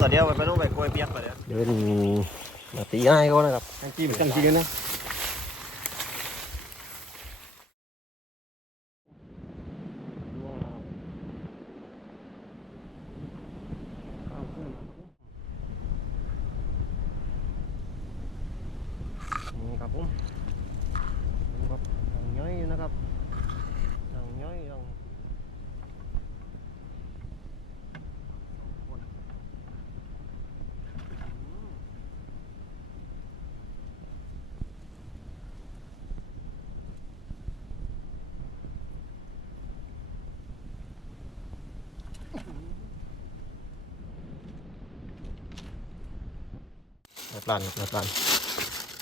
ต่อเดียวไปต้องไปกล้วยเปียกก่อนเดี๋ยวเดินมาตีง่ายเขานะครับตั้งจี้ตั้งจี้กันนะ นี่ครับผมครับทางย่อยนะครับทางย่อยทาง นัดลานครับนัดลาน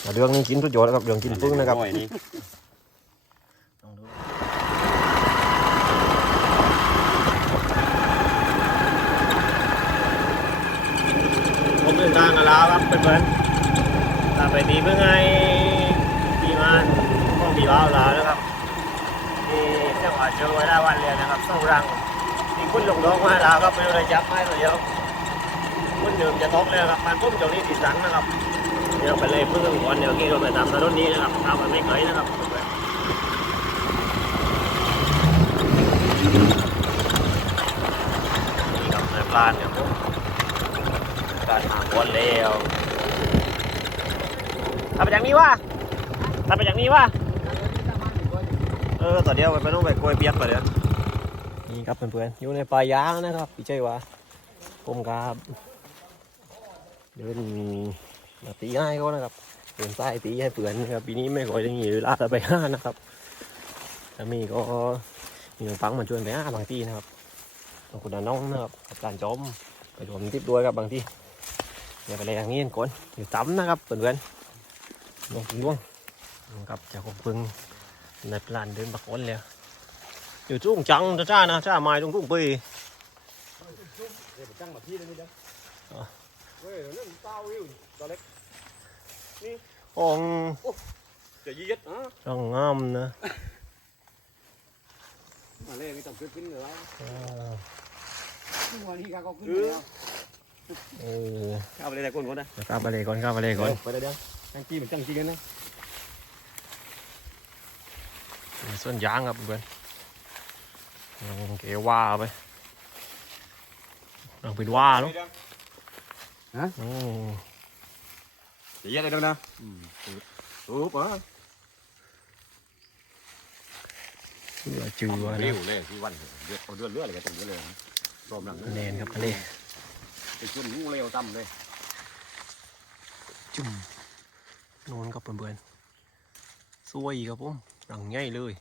แต่เรื่องนี้กินทุกยชน์นะครับเรื่องกินปึ้งนะครับลองดูผมเดินทางกันแล้วครับเพื่อนๆตามไปตีเพื่อไงปีมานของปีบ้าวลาวนะครับที่จังหวัดเชียงรายวันเรียนนะครับส่งรังมีคุณหลงดอกมาแล้วครับไปดูระจับไม้ตัวเดี ยวคุณเดิมจะตกเลยครับมันพุ่มตรงนี้ติดสังนะครับเดี๋ยวไปเลยเพื่อนก่อนเดี๋ยวกี้เราไปตามถนนนี้นะครับตามไปไม่ไกลนะครับนี่ครับในายพลานเนี่ยการหาบอลแล้วทำไปอย่างนี้วะทำไปอย่างนี้วะเออต่อเดียวไปต้องไปกล้วยเปียกก่อเดี๋ยวนี่ครับเพื่อนๆอยู่ในป่ายางนะครับพี่เจ้ว่าผมครับ เดินตีง่ายเขานะครับเดินใต้ตีให้เพื่อนนะครับปีนี้ไม่ค่อยได้มีเวลาจะไปห้านะครับถ้ามีก็มีฟังมาชวนไปห้าบางที่นะครับขอบคุณน้องนะครับกับการจมไปรวมทิปด้วยครับบางที่อย่าไปอะไรอย่างนี้ก่อนอยู่จ้ำนะครับเพื่อนๆลงล่วงกับจ้าของพึ่งในพลานเดินบักอ้นแล้วอยู่ trung trắng cho cha nè cha mai trung trung bì จังแบบพี่เลยนี่เด้อ Ờ. เฮ้ยนั่นเต้าอยู่ตัวเล็ก ông จะยี่ยัดอะ trăng ngam nè มาเล่นไม่ต้องขึ้นขึ้นเลย à, วันนี้ข้าก็ขึ้น ừ ข้าไปเลยแต่คนก่อนนะ cá bà lê con cá bà lê con ไปเลยเด้อจังจี้เหมือนจังจี้กันนะ xuân giáng gặp bên cái hoa vậy đang bị hoa luôn Hả? ừ. จะยี่ยัดได้แล้วนะรูปอะ Vừa trừ vào เร็ nó วเลยที่วันเดือดเอาเดือดเลือดอะไรกันตรงนี้เลยรวมหลัง nền gặp cái lê ไปชวนงูเร็วต่ำเลย chùm nôn gặp bên bên xuôi gặp không đằng nhây lười kỳ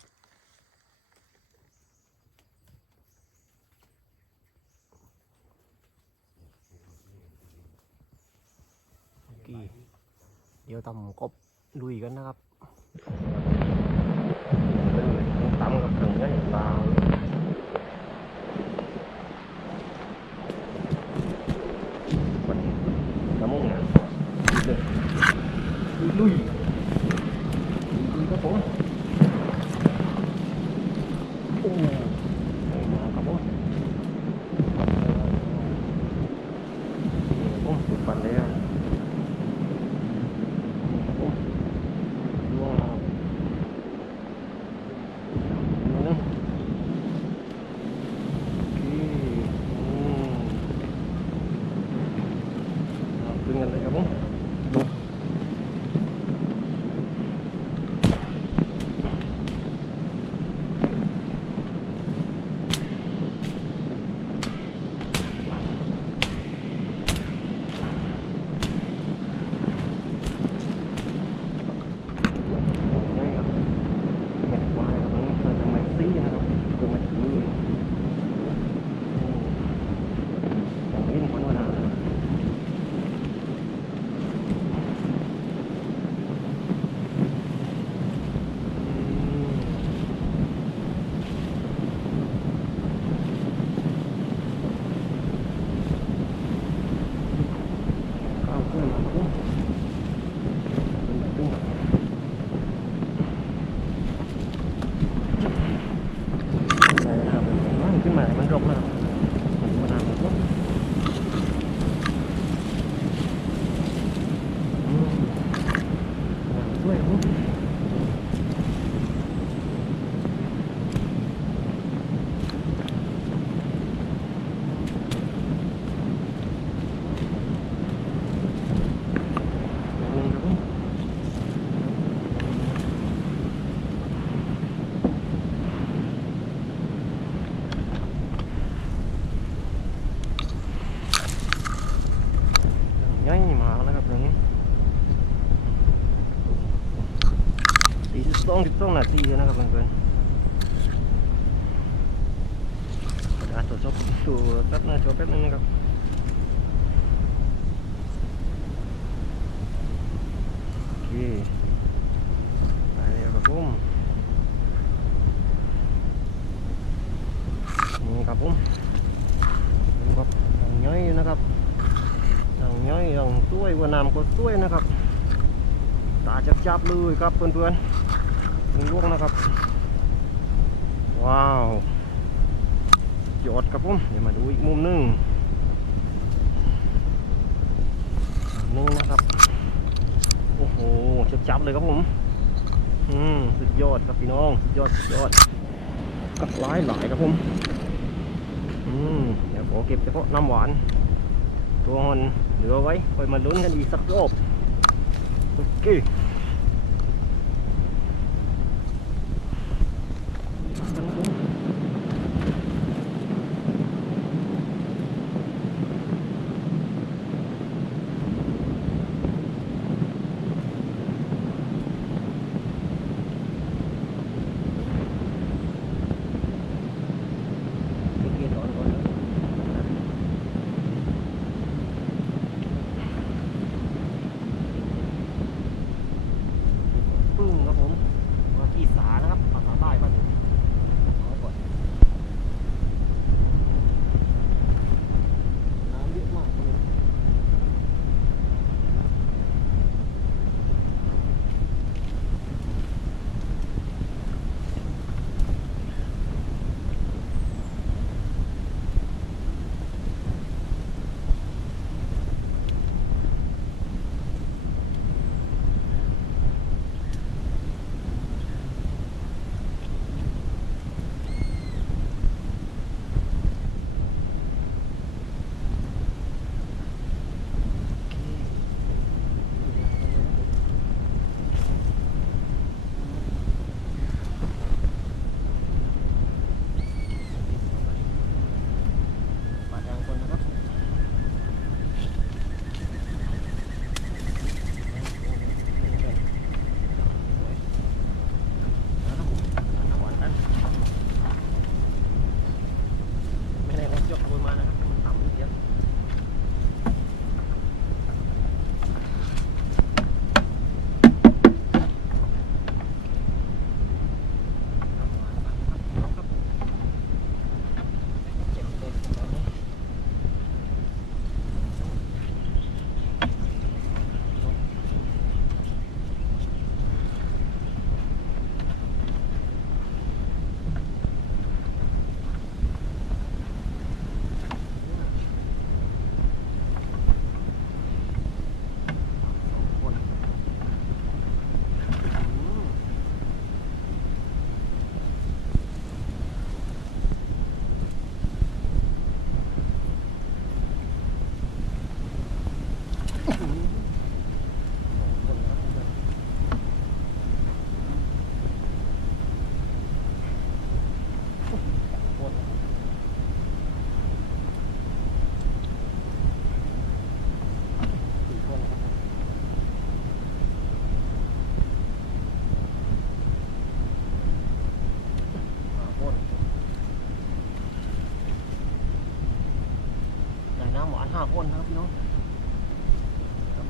เดี๋ยวตำกบลุยกันนะครับตำกับถึงได้ตามันน้ำมุ่งเนี่ยลุย องสิบสองนาทีนะครับเพื่อนๆประกาศตรวจสอบดูแป๊บนะจอแป๊บนึงนะครับโอเคไปแล้วครับผมนี่ครับผมเป็นแบบหนังย่อยนะครับหนังย่อยหนังสวยว่าน้ำก็สวยนะครับตาจับๆเลยครับเพื่อนๆ ถึงลวกนะครับ ว้าวยอดครับผมเดี๋ยวมาดูอีกมุมหนึงนึงนะครับ โอ้โหจับๆเลยครับผม อืมสุดยอดครับพี่น้อง สุดยอดสุดยอดกับหลายหลายครับผม อืมเดี๋ยวขอเก็บเฉพาะน้ำหวาน ตัวหอนเหลือไว้ค่อยมาลุ้นกันอีกสักรอบโอเค คนนะครับพี่น้องครับ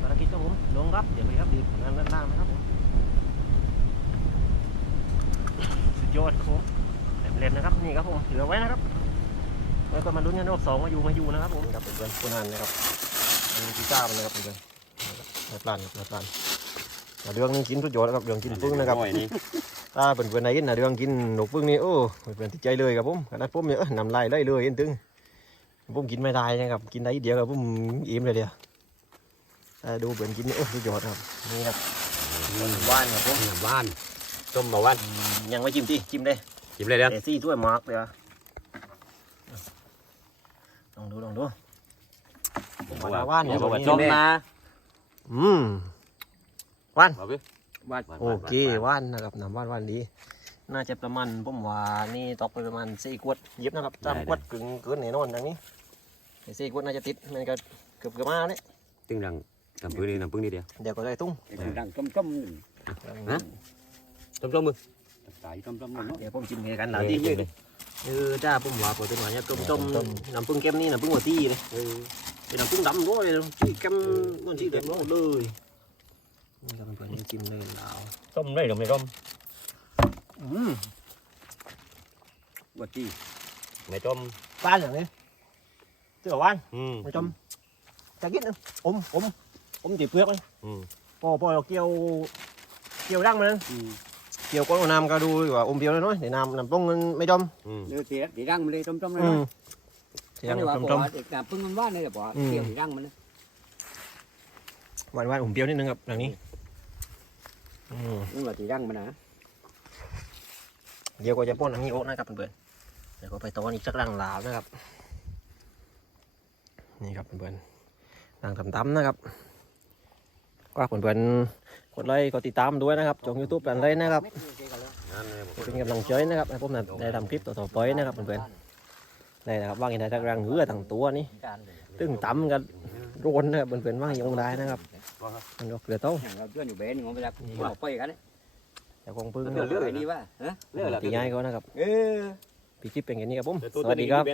ภารกิจครับผมลงรับเดี๋ยวไปครับดีงานด้านล่างนะครับผมสุด ยอดครับผมเต็มเลนนะครับนี่ครับผมเหลือไว้นะครับโอแล้วก็มาลุ้นกันรอบสองมาอยู่มาอยู่นะครับผมกับเพื่อนๆคนนั้นนะครับอันนี้กีตาร์มันนะครับเพื่อนๆมาปลานมาปลานมาเรื่องนี้กินสุดยอดนะครับเรื่องกินปึ้งนะครับนี่ถ้าเพื่อนๆไหนกินนะเรื่องกินหนกปึ้งนี่โอ้เพื่อนๆติดใจเลยครับผมขนาดผมเนี่ยเอ้ยนำลายไล่เลยเห็นตึงผมกินไม่ได้นะครับกินได้เดียวครับผมอิ่มเลยเดียวถ้าดูเพื่อนกินนี่โอ้สุดยอดครับนี่ครับว่านครับผมน้ำว่าน ต้มมาว่านยังไม่จิ้มที่จิ้มได้กินเลยเด้อแต่ซี่ถ้วยมาร์กเลยอะลองดูลองดูว่านว่านเนี่ยบอกว่าตต้รงมนี้มาอืมว่านบอกพี่ว่านโอเคว่านนะครับน้ำว่านว่านดีน่าจะประมาณผมว่านี่ตกไปประมาณสี่ขวดเย็บนะครับตามขวดกึ่งเกินแน่นอนอย่างนี้ไอ้สี่ขวดน่าจะติดมันก็เกือบเกือบมาเนี่ยตึงดังน้ำพึ่งนี่น้ำพึ่งนี่เดียวเดี๋ยวก็ได้ตุ้งดังต้มต้มฮะ ต้มต้มมือสายต้มต้มเนาะเดี๋ยวผมจิ้มให้กันหลายที่เลยเออจ้าผมว่าพอตัวมาเนี่ยต้มต้มน้ำผึ้งเค็มนี่น้ำผึ้งหัวตี้เลยเออเป็นน้ำผึ้งดำด้วยที่เค็มเหมือนที่เด็ดหมดเลยนี่ก็เป็นเพื่อนจิ้มเลยลาวต้มได้หรือไม่ต้มอืมวัดที่ไม่ต้มบ้านอย่างนี้เสือว่านอืมไม่จมจะกินนะอมอมอมจีเปลือกมันอืมพอพอเราเกี่ยวเกี่ยวดังมันเกี่ยวก้นเอาน้ำก็ดูดีกว่าอมเปรี้ยวเลยน้อยเดี๋ยวน้ำน้ำต้งมันไม่จมอืมเดี๋ยวเสียดีดังมันเลยต้มต้มเลยอืมเนาะเสียงนี่ว่าจมบ่จม เด็กน้ำพึ่งมันว่านเลยบ่อืมเกี่ยวดีดังมันนะหวานหวานอมเปรี้ยวนิดนึงครับอย่างนี้อืมนี่ว่าดีดังมันนะเดี๋ยวก็จะป้นอันนี้โอ๊ตนะครับเพื่อนๆเดี๋ยวก็ไปตอนอีกสักรังลาวนะครับ นี่ครับเพื่อนๆรังต่ำๆนะครับก็เพื่อนๆ กดไลค์กดติดตามด้วยนะครับช่องยูทูบกันเลยนะครับนั่นเลยบอกเป็นกำลังใจนะครับให้ผมนะได้ทำคลิปต่อๆไปนะครับเพื่อนๆได้นะครับว่างอย่างไรทักรังเหือทั้งตัวนี่ตึงต่ำกันโรนนะครับเพื่อนๆว่างอยางได้นะครับมันก็เกลือโต้เราเพื่อนอยู่เบนงงไปจากเราไปกันแต่คงพึ่งเรื่องอะไรนี่วะฮะเลือกละตีง่ายก็นะครับเออพี่คลิปเป็นอย่างนี้ครับผมเดี๋ยวตัวสวัสดีครับ